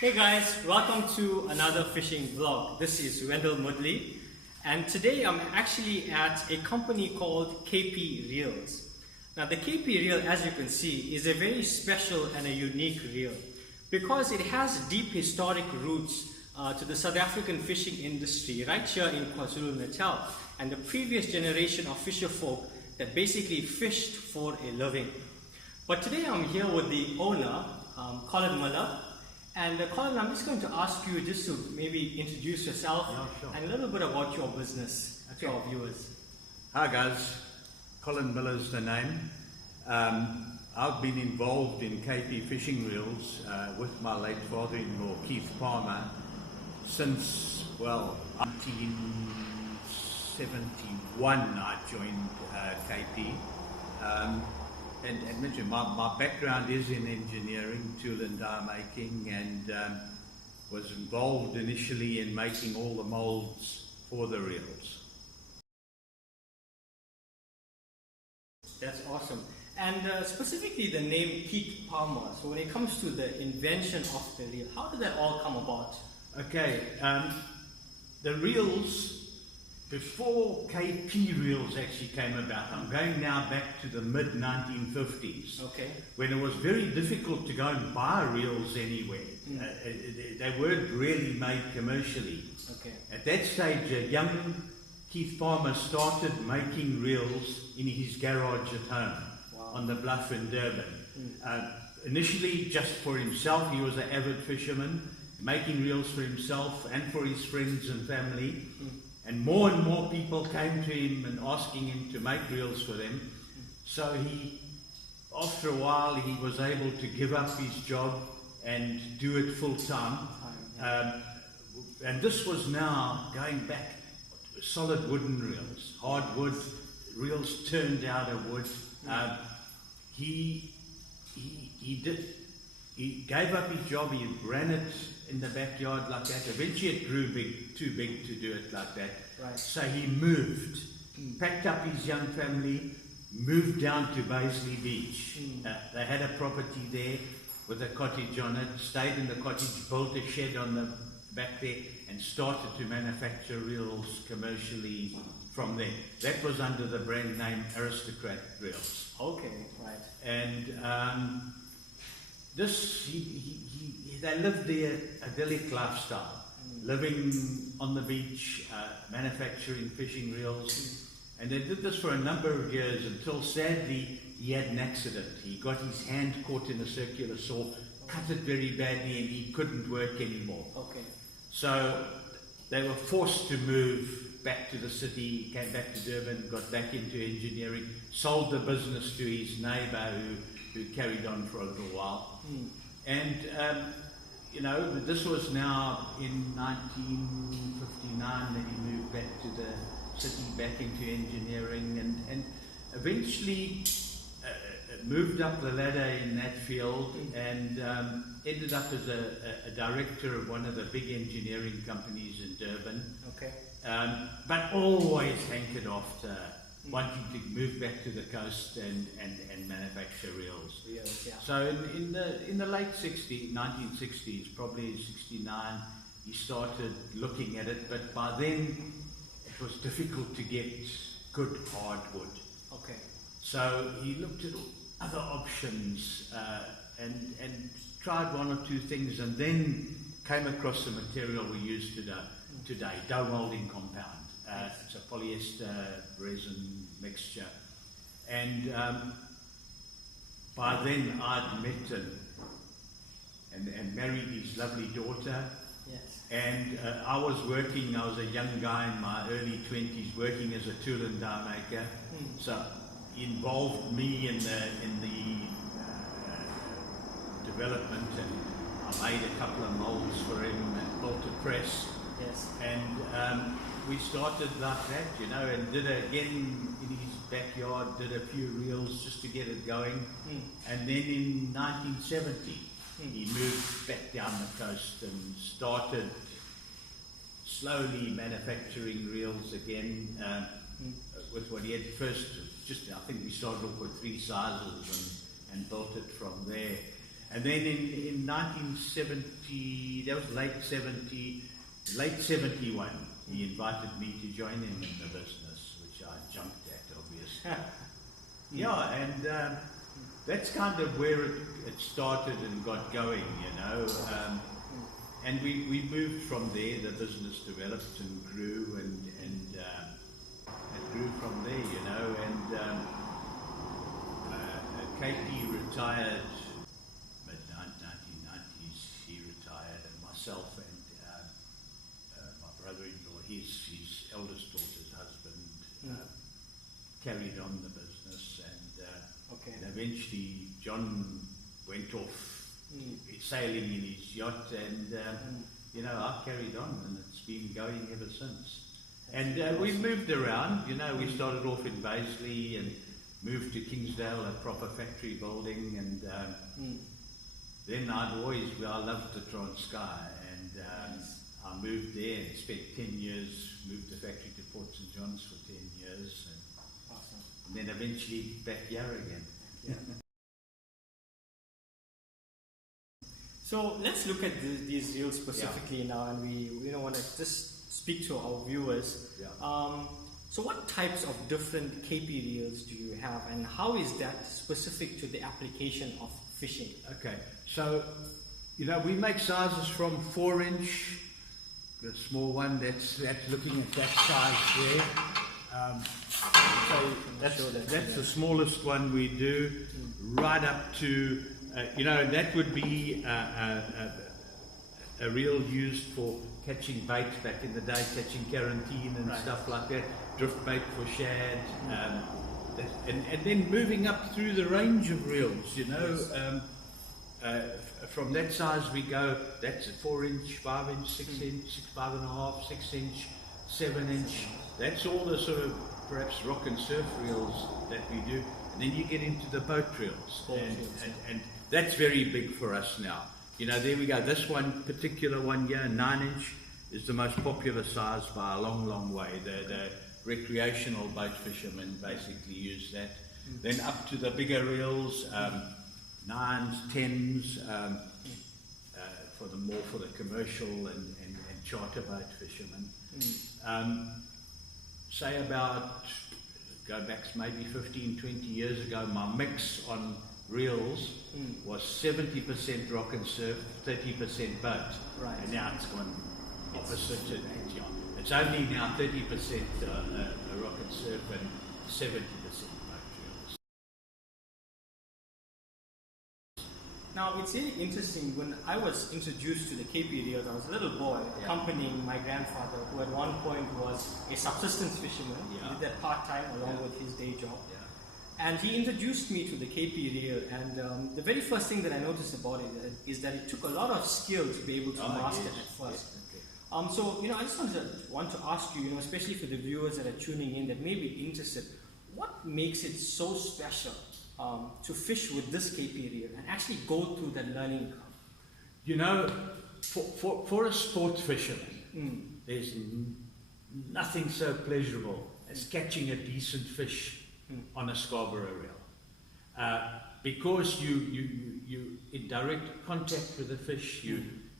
Hey guys, welcome to another fishing vlog. This is Wendell Mudley, and today I'm actually at a company called KP Reels. Now the KP Reel, as you can see, is a very special and a unique reel because it has deep historic roots to the South African fishing industry right here in KwaZulu-Natal and the previous generation of fisherfolk that basically fished for a living. But today I'm here with the owner, Colin Miller. And Colin, I'm just going to ask you just to maybe introduce yourself and a little bit about your business to our viewers. Hi guys, Colin Miller's the name. I've been involved in KP Fishing Reels with my late father-in-law Keith Palmer since, 1971 I joined KP. And mention my background is in engineering, tool and die making, and was involved initially in making all the molds for the reels. That's awesome. And specifically the name Keith Palmer. So when it comes to the invention of the reel, how did that all come about? Okay, the reels, before KP Reels actually came about, I'm going now back to the mid-1950s, when it was very difficult to go and buy reels anywhere. They weren't really made commercially. At that stage, a young Keith Palmer started making reels in his garage at home on the bluff in Durban. Initially just for himself. He was an avid fisherman, making reels for himself and for his friends and family. And more people came to him and asking him to make reels for them. So after a while, he was able to give up his job and do it full time. And this was now going back, solid wooden reels, hard wood, reels turned out of wood. He gave up his job, he ran it in the backyard like that. Eventually it grew too big to do it like that. So he moved, packed up his young family, moved down to Baisley Beach. They had a property there with a cottage on it, stayed in the cottage, built a shed on the back there and started to manufacture reels commercially from there. That was under the brand name Aristocrat Reels. And they lived their idyllic lifestyle, living on the beach, manufacturing fishing reels, and they did this for a number of years until sadly he had an accident. He got his hand caught in a circular saw, cut it very badly, and he couldn't work anymore. So they were forced to move back to the city. He came back to Durban, got back into engineering, sold the business to his neighbour who carried on for a little while. And this was now in 1959 that he moved back to the city, back into engineering, and eventually moved up the ladder in that field and ended up as a director of one of the big engineering companies in Durban. But always hankered after wanting to move back to the coast and manufacture reels. So in the late 1960s, probably 69, he started looking at it, but by then it was difficult to get good hardwood. So he looked at other options and tried one or two things, and then came across the material we use today, dough molding compound. It's a polyester resin mixture, and by then I'd met him and married his lovely daughter. And I was a young guy in my early 20s, working as a tool and die maker. So he involved me in the development, and I made a couple of molds for him and built a press. And we started like that, and did it again in his backyard, did a few reels just to get it going. And then in 1970, he moved back down the coast and started slowly manufacturing reels again with what he had first. I think we started off with 3 sizes and built it from there. And then in 1970, that was late 71, he invited me to join him in the business, which I jumped at, obviously. Yeah, and that's kind of where it started and got going, you know. And we moved from there. The business developed and grew, and it grew from there, you know. And KP retired mid-1990s. He retired, and myself and my brother-in-law, his eldest daughter's husband, carried on the business, and eventually John went off sailing in his yacht, and you know, I've carried on, and it's been going ever since. And we've moved around, you know. We started off in Baisley and moved to Kingsdale, a proper factory building, and then I loved the Transkei, and I moved there and spent 10 years, moved the factory to Port St. John's for 10 years, and then eventually back here again. So let's look at these reels specifically now, and we want to just speak to our viewers. So what types of different KP reels do you have, and how is that specific to the application of fishing? Okay, so you know, we make sizes from 4-inch, the small one that's looking at that size there. So that's the smallest one we do, right up to you know, that would be a reel used for catching bait back in the day, catching carantine and stuff like that, drift bait for shad, and then moving up through the range of reels, you know. From that size we go, that's a 4-inch, 5-inch, 6-inch, 5.5, 6-inch, 7-inch. That's all the sort of perhaps rock and surf reels that we do. And then you get into the boat reels, and that's very big for us now. You know, there we go. This one, particular one here, 9-inch, is the most popular size by a long, long way. The recreational boat fishermen basically use that. Then up to the bigger reels, 9s, 10s, for the commercial and charter boat fishermen. Say about, go back maybe 15, 20 years ago, my mix on reels was 70% rock and surf, 30% boat. Right. And now it's gone opposite to that. Yeah. It's only now 30% rock and surf and 70% boat reels. Now it's really interesting. When I was introduced to the KP reels, I was a little boy accompanying my grandfather, who at one point was a subsistence fisherman. He did that part-time along with his day job. And he introduced me to the KP reel, and the very first thing that I noticed about it is that it took a lot of skill to be able to master it at first. So, you know, I just want to ask you, you know, especially for the viewers that are tuning in that may be interested, what makes it so special to fish with this KP reel and actually go through that learning curve? You know, for a sport fisherman, there's nothing so pleasurable as catching a decent fish on a Scarborough reel, because you in direct contact with the fish.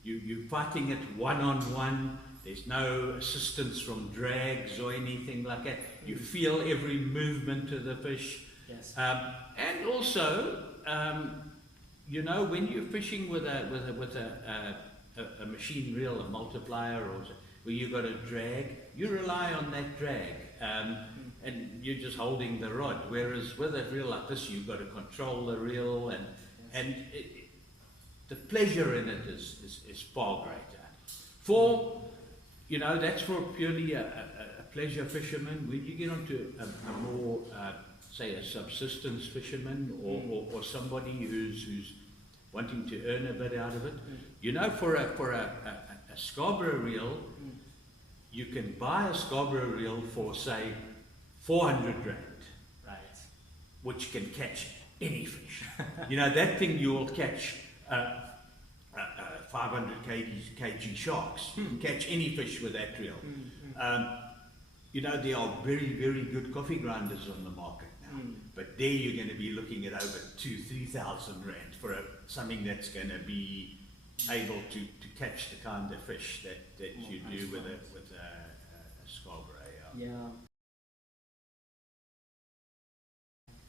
You're fighting it one-on-one. There's no assistance from drags or anything like that. You feel every movement of the fish. And also, you know, when you're fishing with a machine reel, a multiplier, or where you've got a drag, you rely on that drag. And you're just holding the rod, whereas with a reel like this, you've got to control the reel, and the pleasure in it is far greater. You know, that's for purely a pleasure fisherman. When you get onto a more, say, a subsistence fisherman, or somebody who's wanting to earn a bit out of it, you know, for a Scarborough reel, you can buy a Scarborough reel for, say, 400 rand, right, which can catch any fish. You know, that thing you will catch 500 kg sharks. You can catch any fish with that reel. You know, there are very, very good coffee grinders on the market now. But there you're going to be looking at over 2,000-3,000 rand for something that's going to be able to catch the kind of fish that you do with a Scarborough. Yeah.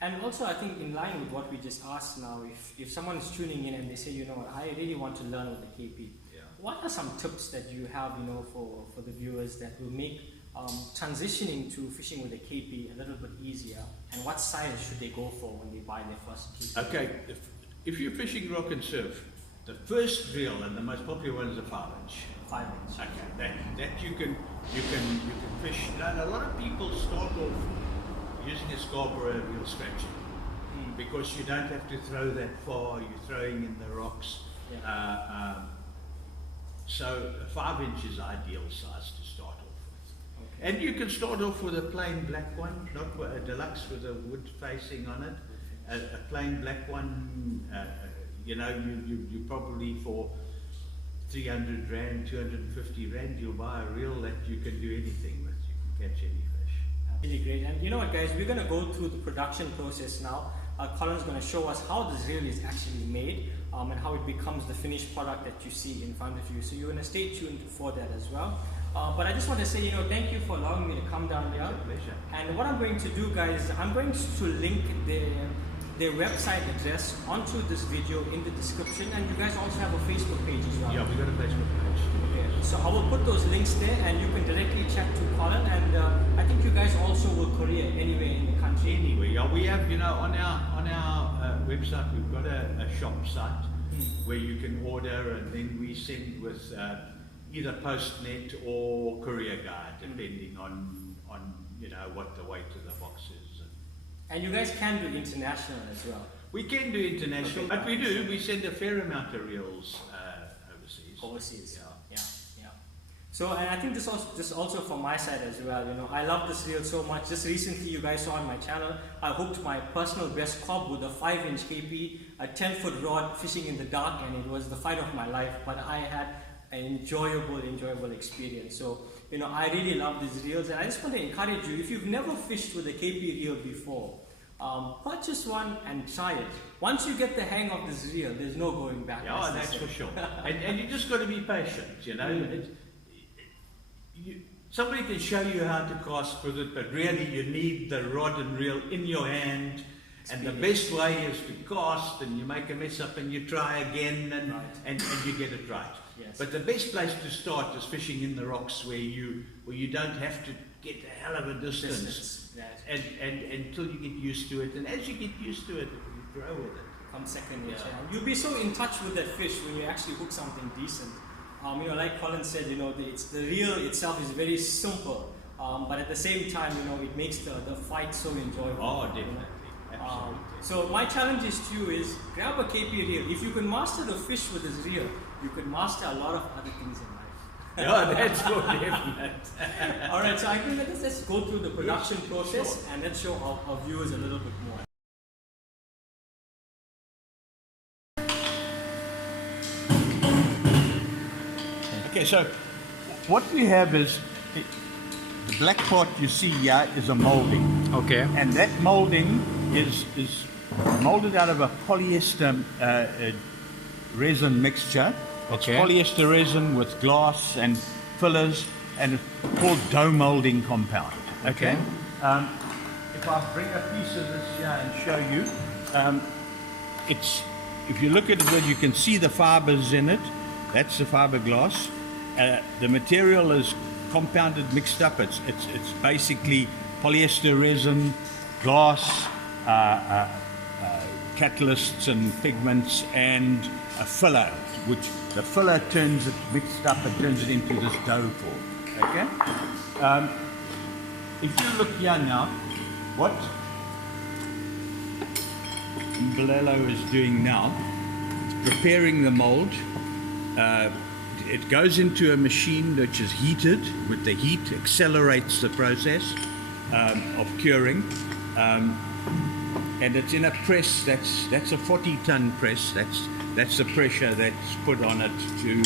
And also, I think in line with what we just asked now, if someone is tuning in and they say, you know what, I really want to learn with the KP, what are some tips that you have, you know, for the viewers that will make transitioning to fishing with the KP a little bit easier? And what size should they go for when they buy their first KP? Okay, if you're fishing rock and surf, the first reel and the most popular one is a 5-inch. 5-inch. Okay, that you can fish. And a lot of people start off using a Scarborough reel stretching because you don't have to throw that far. You're throwing in the rocks. Yeah. So a 5-inch is ideal size to start off with. Okay. And you can start off with a plain black one, not a deluxe with a wood facing on it. A plain black one, you know, you probably for 300 Rand, 250 Rand, you'll buy a reel that you can do anything with. You can catch any fish. Really great. And you know what, guys, we're going to go through the production process now. Colin's going to show us how this reel is actually made and how it becomes the finished product that you see in front of you. So you're going to stay tuned for that as well. But I just want to say, you know, thank you for allowing me to come down here. It's a pleasure. And what I'm going to do, guys, I'm going to link their website address onto this video in the description. And you guys also have a Facebook page as well. Yeah, we got a Facebook page. Okay. So I will put those links there and you can directly chat to Colin. And I think you guys also will courier anywhere in the country. Anyway, yeah, we have, you know, on our website, we've got a shop site where you can order, and then we send with either Postnet or Courier Guide, depending on you know what the weight of the box is. And you guys can do international as well. We can do international, but we send a fair amount of reels overseas. Overseas, yeah. So, and I think this also from my side as well, you know, I love this reel so much. Just recently, you guys saw on my channel, I hooked my personal best cob with a 5-inch KP, a 10-foot rod fishing in the dark, and it was the fight of my life, but I had an enjoyable experience. So, you know, I really love these reels, and I just want to encourage you, if you've never fished with a KP reel before, purchase one and try it. Once you get the hang of this reel, there's no going back. Yeah, that's for sure. and you just got to be patient, you know. Somebody can show you how to cast with it, but really you need the rod and reel in your hand. And the best way is to cast, and you make a mess up and you try again, and you get it right. Yes. But the best place to start is fishing in the rocks where you don't have to get a hell of a distance. Yes. And until you get used to it. And as you get used to it, you grow with it. Come second nature. And you'll be so in touch with that fish when you actually hook something decent. You know, like Colin said, you know, the reel itself is very simple, but at the same time, you know, it makes the fight so enjoyable. Oh, definitely. Absolutely. So my challenge is to you is grab a KP reel. If you can master the fish with this reel, you can master a lot of other things in life. Yeah, that's for definite. Alright, so I think let's go through the production process and let's show our viewers a little bit more. Okay, so what we have is the black part you see here is a molding. Okay. And that molding is molded out of a polyester resin mixture. Okay. It's polyester resin with glass and fillers, and it's called dough molding compound. Okay. If I bring a piece of this here and show you, if you look at it, you can see the fibers in it. That's the fiberglass. The material is compounded, mixed up. It's basically polyester resin, glass, catalysts and pigments, and a filler, which the filler turns it mixed up and turns it into this dough form. Okay. If you look here now, what Mbalelo is doing now, preparing the mold. It goes into a machine which is heated. With the heat, accelerates the process of curing, and it's in a press. That's a 40-ton press. That's the pressure that's put on it to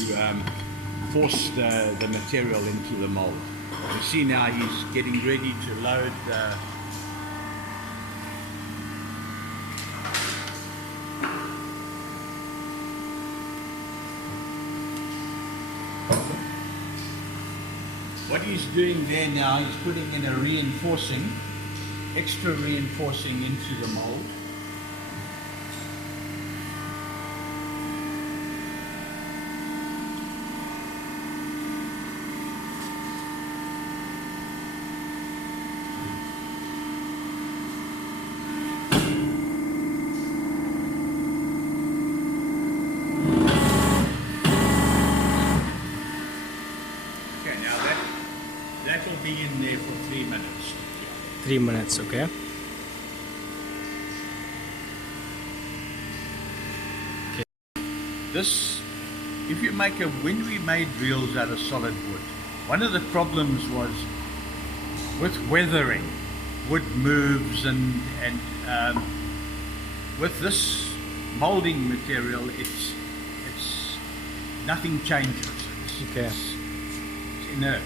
force the material into the mold. You see now he's getting ready to load what he's doing there now, he's putting in a reinforcing, extra reinforcing into the mold. Okay, now that will be in there for 3 minutes. 3 minutes, okay. This, if you make when we made reels out of solid wood, one of the problems was with weathering. Wood moves and with this molding material, it's nothing changes. Okay. It's inert.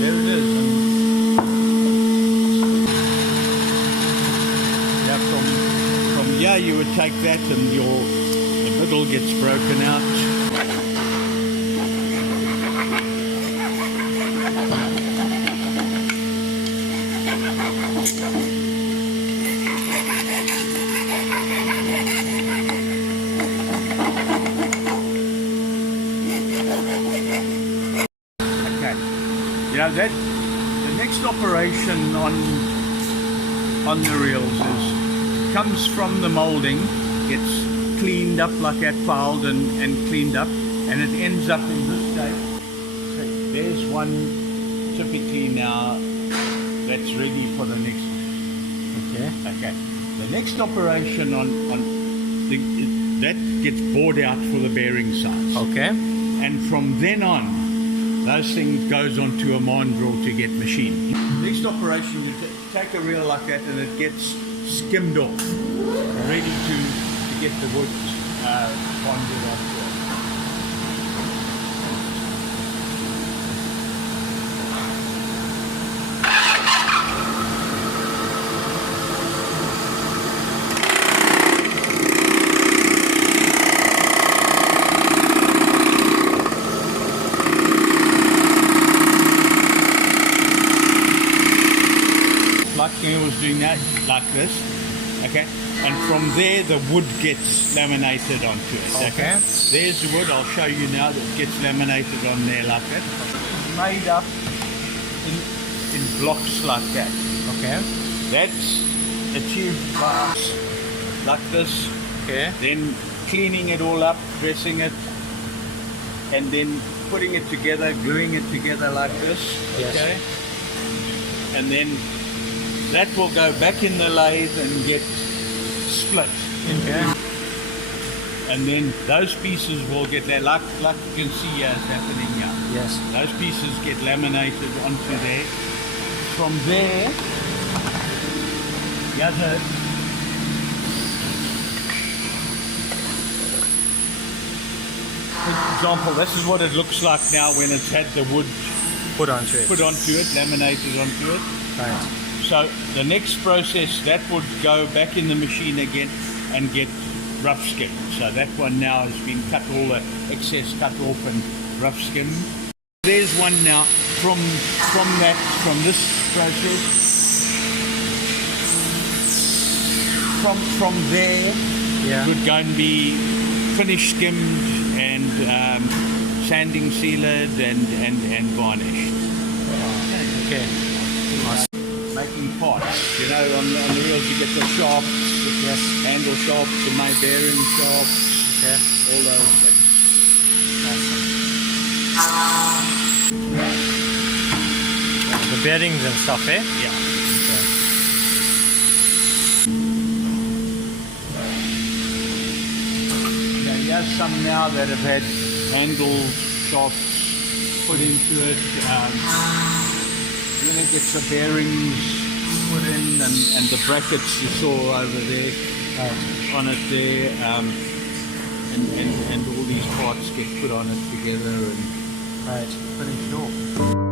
There it is. Now from here you would take that and the middle gets broken out. Okay. Yeah, the next operation on the reels comes from the molding, gets cleaned up like that, filed and cleaned up, and it ends up in this state. So there's one typically now that's ready for the next. Okay. The next operation that gets bored out for the bearing size. Okay. And from then on, those things goes onto a mandrel to get machined. Next operation, you take a reel like that and it gets skimmed off, ready to get the wood bonded onto it. Like Neil was doing that, like this, okay? And from there the wood gets laminated onto it, Okay. There's the wood, I'll show you now, that gets laminated on there like that. It's made up in blocks like that. Okay. That's achieved by like this, Okay. then cleaning it all up, dressing it, and then putting it together, gluing it together like this, Yes. okay? And then that will go back in the lathe and get split. Okay. And then those pieces will get there, like you can see here it's happening now. Yes. Those pieces get laminated onto there. From there, the other, for example, this is what it looks like now when it's had the wood Put onto it. put onto it, laminated onto it. Right. So the next process, that would go back in the machine again and get rough skinned. So that one now has been cut, all the excess cut off and rough skinned. There's one now from this process. From there, Yeah. it would go and be finish skimmed and sanding sealed and varnished. Okay. Make making parts. You know, on the reels you get the shafts, Yes. handle shafts, the main bearing shafts, Okay. all those things. The bearings and stuff, eh? Yeah. Okay. Yeah, you have some now that have had handle shafts put into it. Then it gets the bearings put in and the brackets you saw over there on it there. And all these parts get put on it together and Right. finished off.